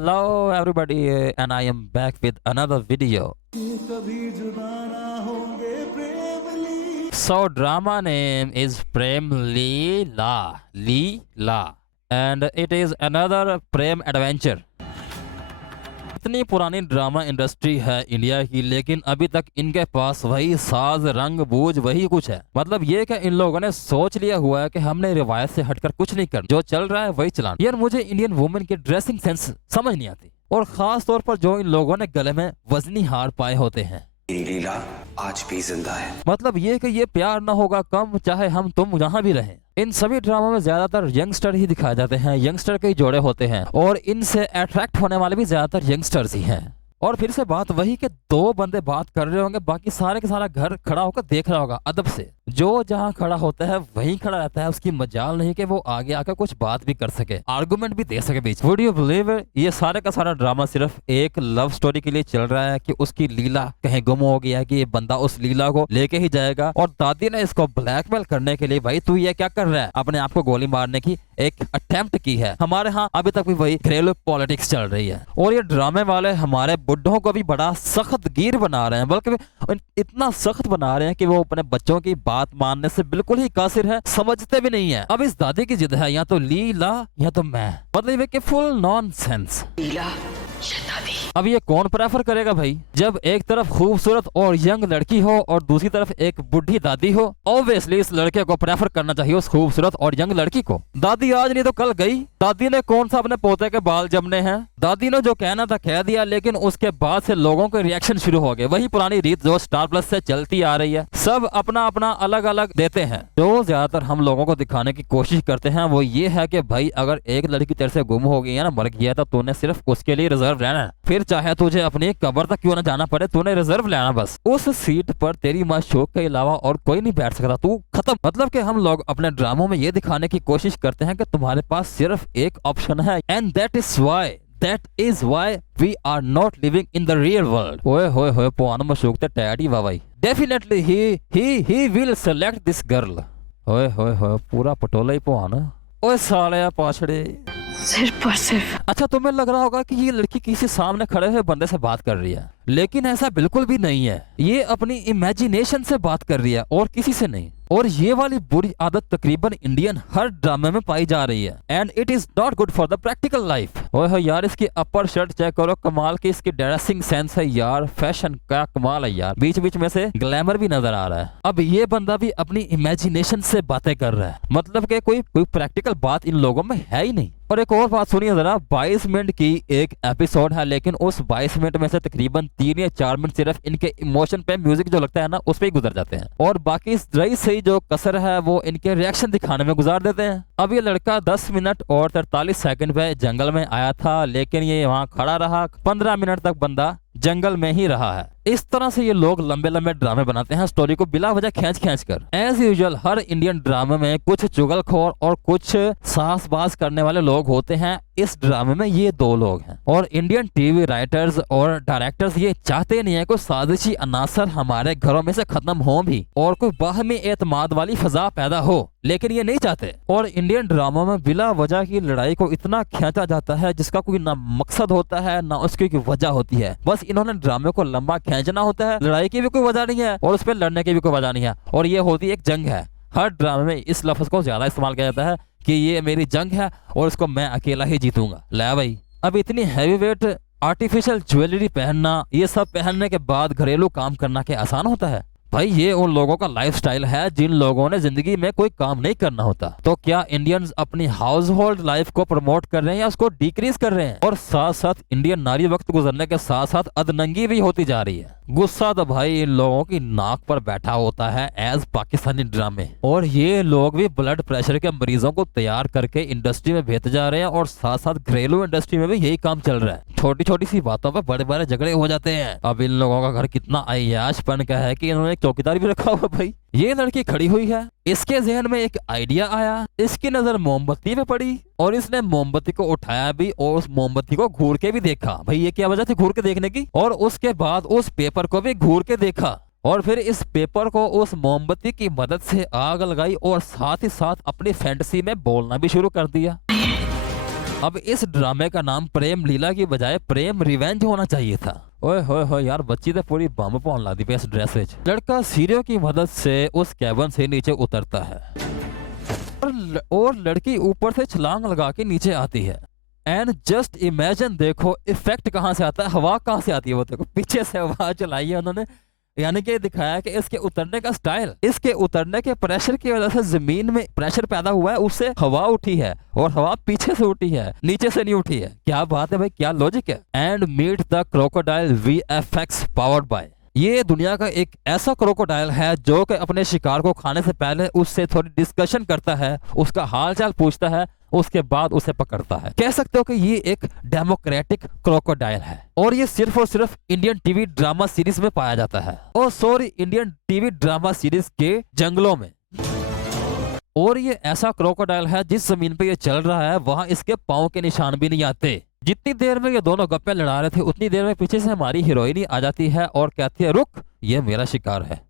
Hello everybody and I am back with another video. So drama name is Prem Leela and it is another Prem adventure. इतनी पुरानी drama industry है India की, लेकिन अभी तक इनके पास वही साज रंग बूझ वही कुछ है। मतलब ये कि इन लोगों ने सोच लिया हुआ है कि हमने रिवायत से हटकर कुछ नहीं करना, जो चल रहा है वही चलाना। यार मुझे इंडियन वुमेन की ड्रेसिंग सेंस समझ नहीं आती, और खास तौर पर जो इन लोगों ने गले में वजनी हार पाए होते हैं। लीला आज भी जिंदा है। मतलब ये कि ये प्यार ना होगा कम, चाहे हम तुम यहाँ भी रहें। इन सभी ड्रामा में ज्यादातर यंगस्टर ही दिखाए जाते हैं, यंगस्टर के ही जोड़े होते हैं और इनसे अट्रैक्ट होने वाले भी ज्यादातर यंगस्टर्स ही हैं। और फिर से बात वही कि दो बंदे बात कर रहे होंगे, बाकी सारे के सारा घर खड़ा होकर देख रहा होगा अदब से। जो जहाँ खड़ा होता है वहीं खड़ा रहता है, उसकी मजाल नहीं कि वो आगे आकर कुछ बात भी कर सके, आर्गुमेंट भी दे सके बीच। वुड यू बिलीव ये सारे का सारा ड्रामा सिर्फ एक लव स्टोरी के लिए चल रहा है कि उसकी लीला कहीं गुम हो गया है, कि ये बंदा उस लीला को लेके ही जाएगा। और दादी ने इसको ब्लैकमेल करने के लिए, भाई तू ये क्या कर रहा है, अपने आप को गोली मारने की एक अटेम्प्ट की है। हमारे यहाँ अभी तक भी वही घरेलू पॉलिटिक्स चल रही है और ये ड्रामे वाले हमारे बुड्ढों को भी बड़ा सख्त गिर बना रहे हैं, बल्कि इतना सख्त बना रहे हैं कि वो अपने बच्चों की बात मानने से बिल्कुल ही कासिर है, समझते भी नहीं है। अब इस दादी की जिद है, या तो लीला या तो मैं, मतलब कि फुल नॉनसेंस। अब ये कौन प्रेफर करेगा भाई, जब एक तरफ खूबसूरत और यंग लड़की हो और दूसरी तरफ एक बुढ़ी दादी हो। ऑब्वियसली इस लड़के को प्रेफर करना चाहिए उस खूबसूरत और यंग लड़की को। दादी आज नहीं तो कल गई, दादी ने कौन सा अपने पोते के बाल जमने हैं। दादी ने जो कहना था कह दिया, लेकिन उसके बाद से लोगों के रिएक्शन शुरू हो गए। वही पुरानी रीत जो स्टार प्लस से चलती आ रही है, सब अपना अपना अलग अलग देते हैं। जो ज्यादातर हम लोगों को दिखाने की कोशिश करते हैं वो ये है कि भाई अगर एक लड़की तेरे से गुम हो गई है ना, मर गया, तो तूने सिर्फ उसके लिए रिजर्व रहना है, फिर चाहे तुझे अपनी कब्र तक क्यों ना जाना पड़े, तूने रिजर्व लेना बस। उस सीट पर तेरी माशूक के अलावा और कोई नहीं बैठ सकता, तू खत्म। मतलब कि हम लोग अपने ड्रामों में ये दिखाने की कोशिश करते हैं कि तुम्हारे पास सिर्फ एक ऑप्शन है, and that is why we are not living in the real world। ओए होए होए पुआन माशूक ते teddy वावाई। Definitely he will select this girl। ओए होए होए पूरा पटोला ही पुआन। ओए साले पाछड़े सिर्फ और सिर्फ। अच्छा तुम्हें लग रहा होगा कि ये लड़की किसी सामने खड़े हुए बंदे से बात कर रही है, लेकिन ऐसा बिल्कुल भी नहीं है। ये अपनी इमेजिनेशन से बात कर रही है और किसी से नहीं। और ये वाली बुरी आदत तकरीबन इंडियन हर ड्रामे में पाई जा रही है, and it is not good for the practical life. ओए हो यार इसकी अपर शर्ट चेक करो, कमाल की इसकी ड्रेसिंग सेंस है यार, फैशन का कमाल है यार, बीच बीच में से ग्लैमर भी नजर आ रहा है। अब ये बंदा भी अपनी इमेजिनेशन से बातें कर रहा है, मतलब कि कोई प्रैक्टिकल बात इन लोगों में है ही नहीं। और एक और बात सुनिए जरा, 22 मिनट की एक एपिसोड है, लेकिन उस 22 मिनट में से तकरीबन 3 या 4 मिनट सिर्फ इनके इमोशन पे म्यूजिक जो लगता है ना उस पे ही गुजर जाते हैं, और बाकी रही सही जो कसर है वो इनके रिएक्शन दिखाने में गुजार देते हैं। अब ये लड़का 10 मिनट और 43 सेकंड पे जंगल में आया था, लेकिन ये वहाँ खड़ा रहा, 15 मिनट तक बंदा जंगल में ही रहा है। इस तरह से ये लोग लंबे लंबे ड्रामे बनाते हैं, स्टोरी को बिला वजह खींच कर। एज यूजुअल हर इंडियन ड्रामे में कुछ चुगलखोर और कुछ साहसबाज करने वाले लोग होते हैं। इस ड्रामे में ये दो लोग हैं, और इंडियन टीवी राइटर्स और डायरेक्टर्स ये चाहते नहीं है कोई साजिशी अनासर हमारे घरों में से खत्म हो भी और कोई बाहमी एतमाद वाली फजा पैदा हो, लेकिन ये नहीं चाहते। और इंडियन ड्रामा में बिला वजह की लड़ाई को इतना खींचा जाता है जिसका कोई ना मकसद होता है ना उसकी कोई वजह होती है। बस इन्होंने ड्रामे को लंबा खींचना होता है, लड़ाई की भी कोई वजह नहीं है और उस पर लड़ने की भी कोई वजह नहीं है, और ये होती एक जंग है। हर ड्रामे में इस लफ्ज को ज्यादा इस्तेमाल किया जाता है कि ये मेरी जंग है और इसको मैं अकेला ही जीतूंगा। ले भाई, अब इतनी हैवी वेट आर्टिफिशियल ज्वेलरी पहनना, ये सब पहनने के बाद घरेलू काम करना क्या आसान होता है भाई? ये उन लोगों का लाइफस्टाइल है जिन लोगों ने जिंदगी में कोई काम नहीं करना होता। तो क्या इंडियंस अपनी हाउस होल्ड लाइफ को प्रमोट कर रहे हैं या उसको डिक्रीज कर रहे हैं? और साथ साथ इंडियन नारी वक्त गुजरने के साथ साथ अधनंगी भी होती जा रही है। गुस्सा तो भाई इन लोगों की नाक पर बैठा होता है एज पाकिस्तानी ड्रामे, और ये लोग भी ब्लड प्रेशर के मरीजों को तैयार करके इंडस्ट्री में भेजते जा रहे हैं, और साथ साथ घरेलू इंडस्ट्री में भी यही काम चल रहा है। छोटी छोटी सी बातों पर बड़े बड़े झगड़े हो जाते हैं। अब इन लोगों का घर कितना अय्याशपन का है कि इन्होंने एक चौकीदार भी रखा हुआ भाई। ये लड़की खड़ी हुई है, इसके जहन में एक आइडिया आया, इसकी नजर मोमबत्ती पे पड़ी और इसने मोमबत्ती को उठाया भी और उस मोमबत्ती को घूर के भी देखा। भाई ये क्या वजह थी घूर के देखने की? और उसके बाद उस पेपर को भी घूर के देखा, और फिर इस पेपर को उस मोमबत्ती की मदद से आग लगाई और साथ ही साथ अपनी फैंटेसी में बोलना भी शुरू कर दिया। अब इस ड्रामे का नाम प्रेम लीला की बजाय प्रेम रिवेंज होना चाहिए था। ओए होए होए यार, बच्ची तो पूरी बम पहुंच ला दी पे इस ड्रेस विच। लड़का सीढ़ियों की मदद से उस कैबिन से नीचे उतरता है और लड़की ऊपर से छलांग लगा के नीचे आती है। एंड जस्ट इमेजिन, देखो इफेक्ट कहाँ से आता है, हवा कहाँ से आती है। वो देखो पीछे से हवा चलाई है उन्होंने, यानी कि दिखाया कि इसके उतरने का स्टाइल, इसके उतरने के प्रेशर की वजह से जमीन में प्रेशर पैदा हुआ है, उससे हवा उठी है और हवा पीछे से उठी है, नीचे से नहीं उठी है। क्या बात है भाई, क्या लॉजिक है। And meet the crocodile VFX powered by. ये दुनिया का एक ऐसा क्रोकोडाइल है जो कि अपने शिकार को खाने से पहले उससे थोड़ी डिस्कशन करता है, उसका हालचाल पूछता है, उसके बाद उसे पकड़ता है। कह सकते हो कि ये एक डेमोक्रेटिक क्रोकोडाइल है और ये सिर्फ और सिर्फ इंडियन टीवी ड्रामा सीरीज में पाया जाता है। और sorry, Indian TV drama series के जंगलों में। और ये ऐसा क्रोकोडाइल है जिस जमीन पे ये चल रहा है वहां इसके पांव के निशान भी नहीं आते। जितनी देर में ये दोनों गप्पे लड़ा रहे थे उतनी देर में पीछे से हमारी हीरोइन ही आ जाती है और कहती है, रुक, ये मेरा शिकार है।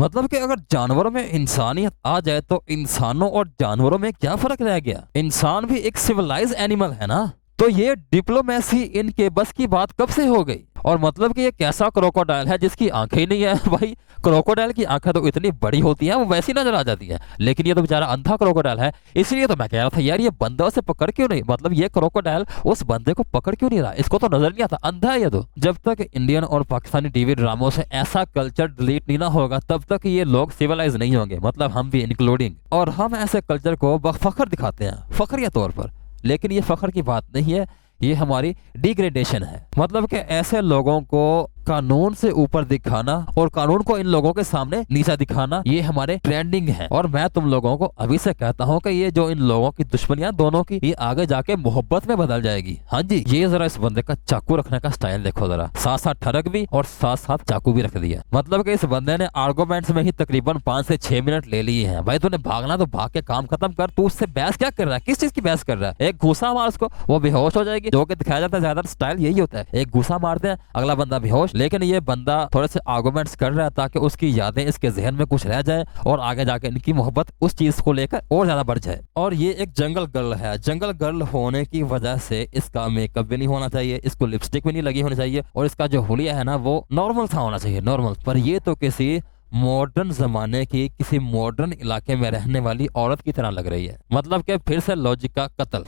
मतलब कि अगर जानवरों में इंसानियत आ जाए तो इंसानों और जानवरों में क्या फर्क रह गया। इंसान भी एक सिविलाइज एनिमल है ना, तो ये डिप्लोमेसी इनके बस की बात कब से हो गई। और मतलब कि ये कैसा क्रोकोडाइल है जिसकी आंखें ही नहीं है। भाई क्रोकोडाइल की आंखें तो इतनी बड़ी होती हैं, वो वैसी नजर आ जाती है, लेकिन ये तो बेचारा अंधा क्रोकोडाइल है। इसलिए तो मैं कह रहा था यार, ये बंदा उसे पकड़ क्यों नहीं, मतलब ये क्रोकोडाइल उस बंदे को पकड़ क्यों नहीं रहा, इसको तो नजर नहीं आता, अंधा है ये तो। जब तक इंडियन और पाकिस्तानी टीवी ड्रामों से ऐसा कल्चर डिलीट नहीं ना होगा तब तक ये लोग सिविलाइज नहीं होंगे, मतलब हम भी इंक्लूडिंग। और हम ऐसे कल्चर को फख्र दिखाते हैं, फख्रिया तौर पर, लेकिन ये फख्र की बात नहीं है, ये हमारी डिग्रेडेशन है। मतलब कि ऐसे लोगों को कानून से ऊपर दिखाना और कानून को इन लोगों के सामने नीचा दिखाना, ये हमारे ट्रेंडिंग है। और मैं तुम लोगों को अभी से कहता हूँ कि ये जो इन लोगों की दुश्मनियां दोनों की, ये आगे जाके मोहब्बत में बदल जाएगी। हाँ जी, ये जरा इस बंदे का चाकू रखने का स्टाइल देखो जरा, साथ साथ ठरक भी और साथ साथ चाकू भी रख दिया। मतलब कि इस बंदे ने आर्गुमेंट्स में ही तकरीबन 5 से 6 मिनट ले लिए हैं। भाई तूने भागना तो भाग के काम खत्म कर, तू उससे बहस क्या कर रहा है, किस चीज की बहस कर रहा है। एक घूसा मार उसको, वो बेहोश हो जाएगी, जो कि दिखाया जाता है ज्यादातर स्टाइल यही होता है, एक घूसा मारते हैं अगला बंदा बेहोश। लेकिन ये बंदा थोड़े से आर्गुमेंट्स कर रहा है ताकि उसकी यादें इसके जहन में कुछ रह जाए और आगे जाके इनकी मोहब्बत उस चीज को लेकर और ज्यादा बढ़ जाए। और ये एक जंगल गर्ल है, जंगल गर्ल होने की वजह से इसका मेकअप भी नहीं होना चाहिए, इसको लिपस्टिक भी नहीं लगी होनी चाहिए और इसका जो हुलिया है ना वो नॉर्मल सा होना चाहिए, नॉर्मल। पर ये तो किसी मॉडर्न जमाने की किसी मॉडर्न इलाके में रहने वाली औरत की तरह लग रही है। मतलब कि फिर से लॉजिक का कत्ल।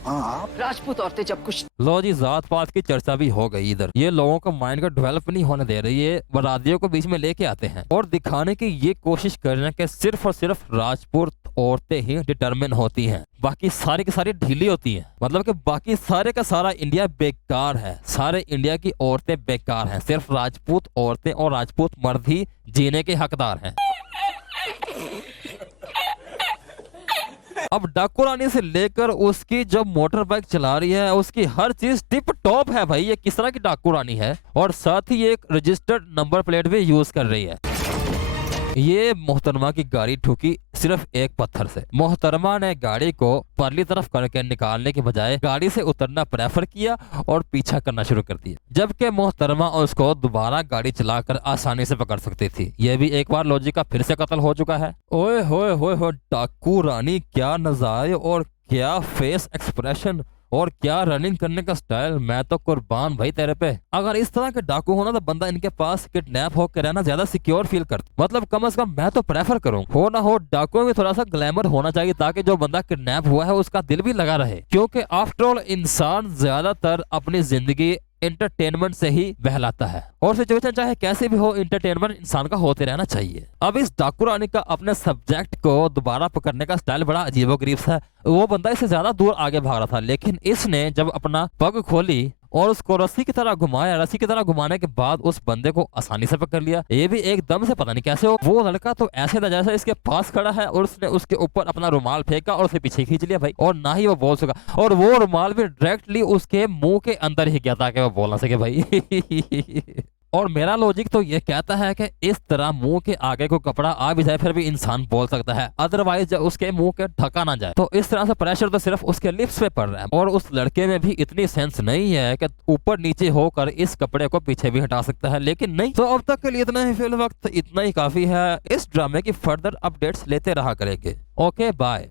राजपूत औरतें जब कुछ लो जी, जात पात की चर्चा भी हो गई इधर। ये लोगों का माइंड का डेवलप नहीं होने दे रही है, बरादियों को बीच में लेके आते हैं और दिखाने की ये कोशिश कर रहे हैं कि सिर्फ और सिर्फ राजपूत औरतें ही डिटरमिन होती हैं, बाकी सारी की सारी ढीली होती हैं। मतलब कि बाकी सारे का सारा इंडिया बेकार है, सारे इंडिया की औरतें बेकार हैं, सिर्फ राजपूत औरतें और राजपूत मर्द ही जीने के हकदार हैं। अब डाकू रानी से लेकर उसकी जो मोटर बाइक चला रही है उसकी हर चीज टिप टॉप है भाई, ये किस तरह की डाकू रानी है। और साथ ही एक रजिस्टर्ड नंबर प्लेट भी यूज कर रही है। ये मोहतरमा की गाड़ी ठुकी सिर्फ एक पत्थर से। मोहतरमा ने गाड़ी को परली तरफ करके निकालने के बजाय गाड़ी से उतरना प्रेफर किया और पीछा करना शुरू कर दिया, जबकि मोहतरमा उसको दोबारा गाड़ी चलाकर आसानी से पकड़ सकती थी। यह भी एक बार लॉजिक का फिर से कत्ल हो चुका है। ओए होए होए होए, डाकू रानी क्या नजारे और क्या फेस एक्सप्रेशन और क्या रनिंग करने का स्टाइल, मैं तो कुर्बान भाई तेरे पे। अगर इस तरह के डाकू होना तो बंदा इनके पास किडनैप होकर रहना ज्यादा सिक्योर फील करता। मतलब कम से कम मैं तो प्रेफर करूं, हो ना हो डाकुओं में थोड़ा सा ग्लैमर होना चाहिए ताकि जो बंदा किडनैप हुआ है उसका दिल भी लगा रहे, क्योंकि आफ्टर ऑल इंसान ज्यादातर अपनी जिंदगी एंटरटेनमेंट से ही बहलाता है और सिचुएशन चाहे कैसे भी हो इंटरटेनमेंट इंसान का होते रहना चाहिए। अब इस डाकू रानी का अपने सब्जेक्ट को दोबारा पकड़ने का स्टाइल बड़ा अजीबोगरीब सा। वो बंदा इससे ज्यादा दूर आगे भाग रहा था, लेकिन इसने जब अपना पग खोली और उसको रस्सी की तरह घुमाया, रस्सी की तरह घुमाने के बाद उस बंदे को आसानी से पकड़ लिया। ये भी एकदम से पता नहीं कैसे हो। वो लड़का तो ऐसे था जैसे इसके पास खड़ा है और उसने उसके ऊपर अपना रुमाल फेंका और उसे पीछे खींच लिया भाई, और ना ही वो बोल सका, और वो रुमाल भी डायरेक्टली उसके मुंह के अंदर ही गया ताकि वो बोल ना सके भाई। और मेरा लॉजिक तो ये कहता है कि इस तरह मुंह के आगे को कपड़ा आ भी जाए फिर भी इंसान बोल सकता है, अदरवाइज उसके मुंह के ढका ना जाए। तो इस तरह से प्रेशर तो सिर्फ उसके लिप्स पे पड़ रहा है, और उस लड़के में भी इतनी सेंस नहीं है कि ऊपर नीचे होकर इस कपड़े को पीछे भी हटा सकता है, लेकिन नहीं। तो अब तक के लिए इतना ही, फिल वक्त इतना ही काफी है। इस ड्रामे की फर्दर अपडेट्स लेते रहा करेंगे। Okay bye.